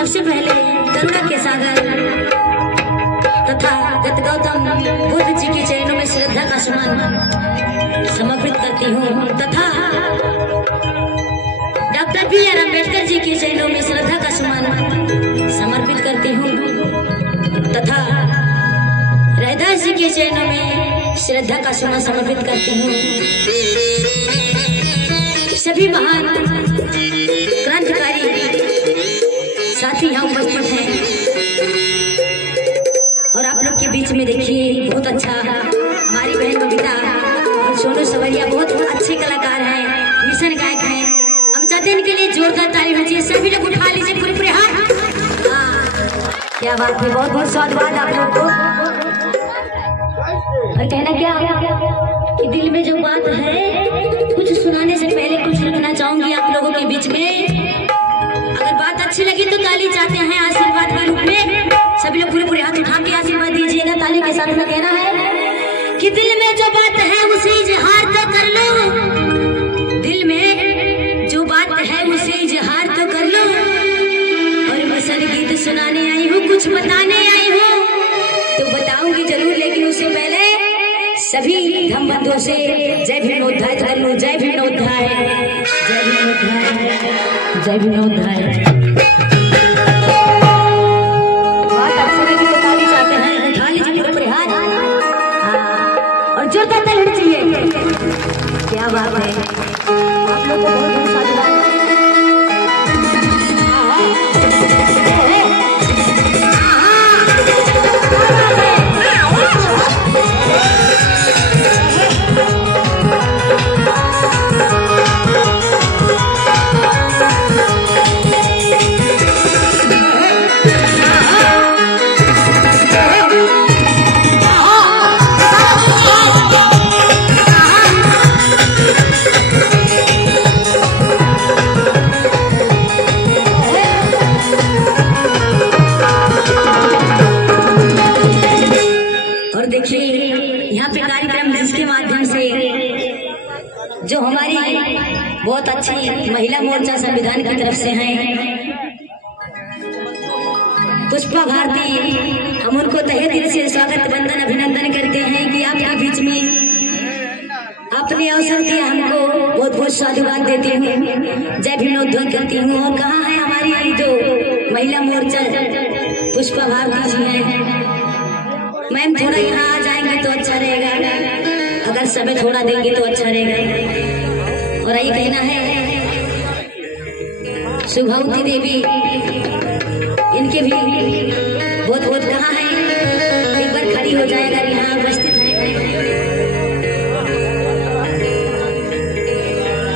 सबसे पहले करुणा के सागर तथा गौतम बुद्ध जी के चरणों में श्रद्धा का सुमन समर्पित करती हूँ तथा डॉक्टर बी.आर. अम्बेडकर जी के चरणों में श्रद्धा का सुमन समर्पित करती हूँ तथा रैदास जी के चरणों में श्रद्धा का सुमन समर्पित करती हूँ। सभी महान क्रांतिकारी साथी यहाँ उपस्थित हैं और आप लोग के बीच में देखिए बहुत अच्छा हमारी बहन बबीता और सोनू सवरिया बहुत अच्छे कलाकार हैं, मिशन गायक हैं। हम चाहते हैं इनके लिए जोरदार ताली होनी चाहिए। सभी लोग उठा लीजिए पूरे पूरे हाथ। क्या बात है, बहुत बहुत स्वागत आप लोग को। और कहना क्या कि दिल में जो बात है कुछ सुनाने से पहले कुछ रखना चाहूंगी आप लोगों के बीच में। अगर बात अच्छी लगी तो ताली चाहते हैं आशीर्वाद के रूप में। सभी लोग पूरे पूरे हाथ उठा के आशीर्वाद दीजिएगा। ताली के साथ में कहना है कि दिल में जो बात है उसे इजहार तो कर लो, दिल में जो बात है उसे इजहार तो कर लो। और मसल गीत सुनाने आई हूँ, कुछ बताने आई हूँ तो बताऊंगी जरूर, लेकिन उससे पहले सभी धम बंधुओं से जय भीमोद्धाय कर लो। जय भीमोद्धाय, जय भीमोद्धाय, जय भीमोद्धाय। बात आप सुने की तो ताली चाहते हैं, उठा लीजिए पूरे पूरे हाथ और जोरदार ताली होनी चाहिए। क्या बात है, आप लोग को बहुत बहुत साधुवाद। जो हमारी बहुत अच्छी महिला मोर्चा संविधान की तरफ से हैं पुष्पा भारती, हम उनको तहे दिल से स्वागत वंदन अभिनंदन करते हैं कि आपके बीच में अपने अवसर दिया हमको। बहुत बहुत साधुवाद देती हूँ, जय भीमोद्धाय करती हूँ। और कहाँ है हमारी जो महिला मोर्चा पुष्पा भारती जी हैं, मैम थोड़ा यहाँ आ जाएंगे तो अच्छा रहेगा, अगर समय थोड़ा देंगे तो अच्छा रहेगा। और यही कहना है सुभावती देवी, इनके भी बहुत बहुत कहाँ है, एक बार खड़ी हो जाएगा, यहाँ उपस्थित है।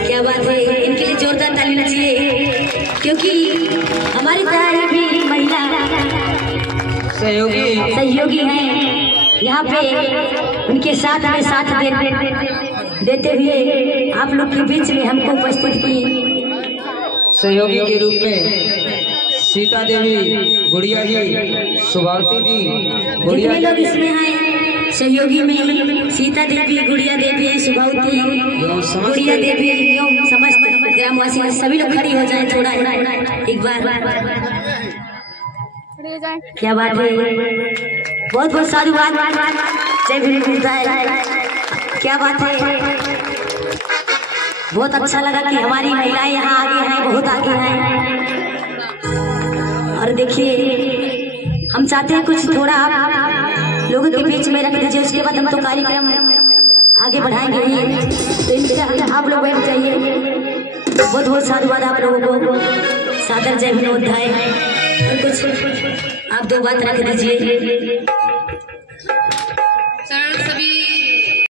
क्या बात है, इनके लिए जोरदार ताली होनी चाहिए क्योंकि हमारी तरह भी महिला सहयोगी हैं। यहाँ पे उनके साथ में साथ देते हुए आप लोग के बीच में हमको उपस्थित की सहयोगी के रूप में सीता देवी गुड़िया जी, सुभावती जी गुड़िया, लोग इसमें हैं सहयोगी में सीता देवी, गुड़िया देवी, सुभावती, गुड़िया देवी, समस्त ग्रामवासी सभी लोग खड़ी हो जाए थोड़ा एक बार। क्या बात है, बहुत बहुत साधुवाद, जय भीमोद्धाय। क्या बात है, बहुत अच्छा लगा कि हमारी महिलाएं यहाँ आगे हैं, बहुत आगे हैं। और देखिए हम चाहते हैं कुछ थोड़ा आप लोगों के बीच में रख दीजिए, उसके बाद हम तो कार्यक्रम आगे बढ़ाएंगे ही, तो इनसे आप लोग बैठ जाइए। बहुत बहुत साधुवाद आप लोगों को, सादर जय भीमोद्धाय। और कुछ आप दो बात रख दीजिए।